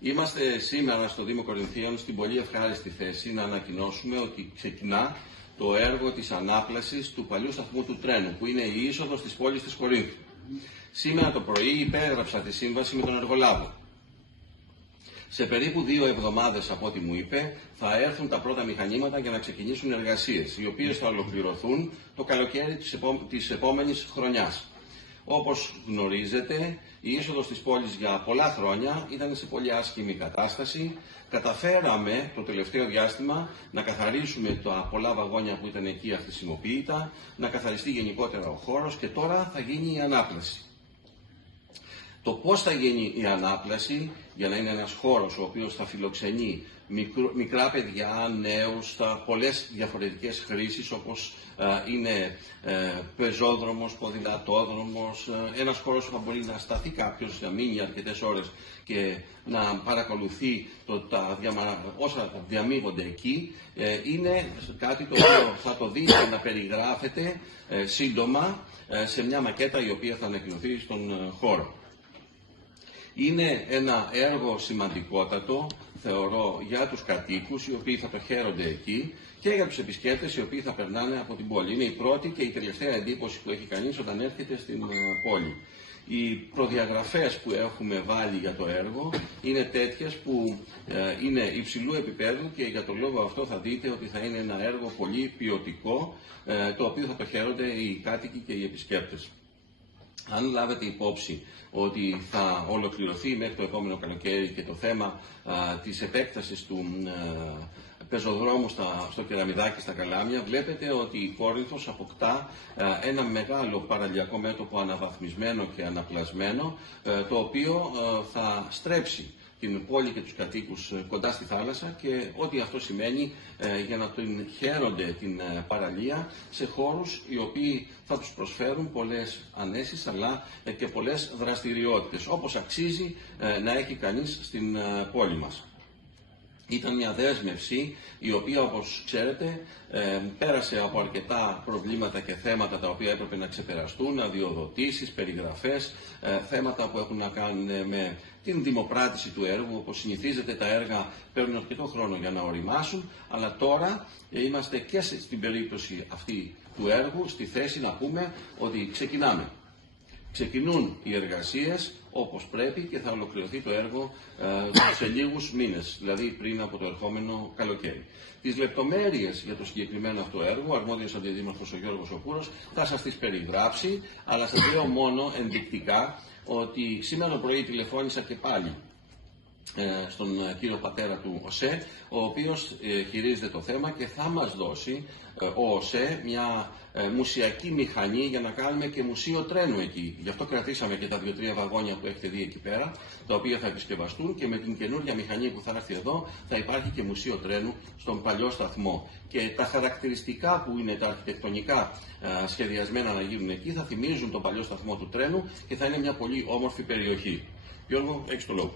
Είμαστε σήμερα στο Δήμο Κορινθίων στην πολύ ευχάριστη θέση να ανακοινώσουμε ότι ξεκινά το έργο της ανάπλασης του παλιού σταθμού του τρένου, που είναι η είσοδος της πόλης της Κορίνθου. Σήμερα το πρωί υπέγραψα τη σύμβαση με τον εργολάβο. Σε περίπου 2 εβδομάδες, από ό,τι μου είπε, θα έρθουν τα πρώτα μηχανήματα για να ξεκινήσουν εργασίες, οι οποίες θα ολοκληρωθούν το καλοκαίρι της επόμενης χρονιάς. Όπως γνωρίζετε, η είσοδος της πόλης για πολλά χρόνια ήταν σε πολύ άσχημη κατάσταση. Καταφέραμε το τελευταίο διάστημα να καθαρίσουμε τα πολλά βαγόνια που ήταν εκεί αχρησιμοποιητά, να καθαριστεί γενικότερα ο χώρος και τώρα θα γίνει η ανάπλαση. Το πώς θα γίνει η ανάπλαση για να είναι ένας χώρος ο οποίος θα φιλοξενεί μικρά παιδιά, νέους, πολλές διαφορετικές χρήσεις, όπως είναι πεζόδρομος, ποδηλατόδρομος, ένας χώρος που θα μπορεί να σταθεί κάποιος, να μείνει αρκετές ώρες και να παρακολουθεί όσα διαμείβονται εκεί, είναι κάτι το οποίο θα το δείτε να περιγράφεται σύντομα σε μια μακέτα η οποία θα ανακοινωθεί στον χώρο. Είναι ένα έργο σημαντικότατο, θεωρώ, για τους κατοίκους, οι οποίοι θα το χαίρονται εκεί, και για τους επισκέπτες, οι οποίοι θα περνάνε από την πόλη. Είναι η πρώτη και η τελευταία εντύπωση που έχει κανείς όταν έρχεται στην πόλη. Οι προδιαγραφές που έχουμε βάλει για το έργο είναι τέτοιες που είναι υψηλού επίπεδου και για τον λόγο αυτό θα δείτε ότι θα είναι ένα έργο πολύ ποιοτικό, το οποίο θα το χαίρονται οι κάτοικοι και οι επισκέπτες. Αν λάβετε υπόψη ότι θα ολοκληρωθεί μέχρι το επόμενο καλοκαίρι και το θέμα της επέκτασης του πεζοδρόμου στο Κεραμιδάκι, στα Καλάμια, βλέπετε ότι η Κόρινθος αποκτά ένα μεγάλο παραλιακό μέτωπο αναβαθμισμένο και αναπλασμένο, το οποίο θα στρέψει την πόλη και τους κατοίκους κοντά στη θάλασσα και ό,τι αυτό σημαίνει για να την χαίρονται την παραλία σε χώρους οι οποίοι θα τους προσφέρουν πολλές ανέσεις αλλά και πολλές δραστηριότητες, όπως αξίζει να έχει κανείς στην πόλη μας. Ήταν μια δέσμευση η οποία, όπως ξέρετε, πέρασε από αρκετά προβλήματα και θέματα τα οποία έπρεπε να ξεπεραστούν, αδειοδοτήσεις, περιγραφές, θέματα που έχουν να κάνουν με την δημοπράτηση του έργου. Όπως συνηθίζεται, τα έργα παίρνουν αρκετό χρόνο για να οριμάσουν, αλλά τώρα είμαστε και στην περίπτωση αυτή του έργου στη θέση να πούμε ότι ξεκινάμε. Ξεκινούν οι εργασίες όπως πρέπει και θα ολοκληρωθεί το έργο σε λίγους μήνες, δηλαδή πριν από το ερχόμενο καλοκαίρι. Τις λεπτομέρειες για το συγκεκριμένο αυτό έργο, ο αρμόδιος αντιδήμαρχος ο Γιώργος Οκούρος θα σας τις περιγράψει, αλλά σας λέω μόνο ενδεικτικά ότι σήμερα το πρωί τηλεφώνησα και πάλι στον κύριο πατέρα του ΟΣΕ, ο οποίος χειρίζεται το θέμα και θα μας δώσει ο ΟΣΕ μια μουσιακή μηχανή για να κάνουμε και μουσείο τρένου εκεί. Γι' αυτό κρατήσαμε και τα 2-3 βαγόνια που έχετε δει εκεί πέρα, τα οποία θα επισκευαστούν, και με την καινούργια μηχανή που θα έρθει εδώ θα υπάρχει και μουσείο τρένου στον παλιό σταθμό. Και τα χαρακτηριστικά που είναι τα αρχιτεκτονικά σχεδιασμένα να γίνουν εκεί θα θυμίζουν τον παλιό σταθμό του τρένου και θα είναι μια πολύ όμορφη περιοχή. Γιώργο, έχεις το λόγο.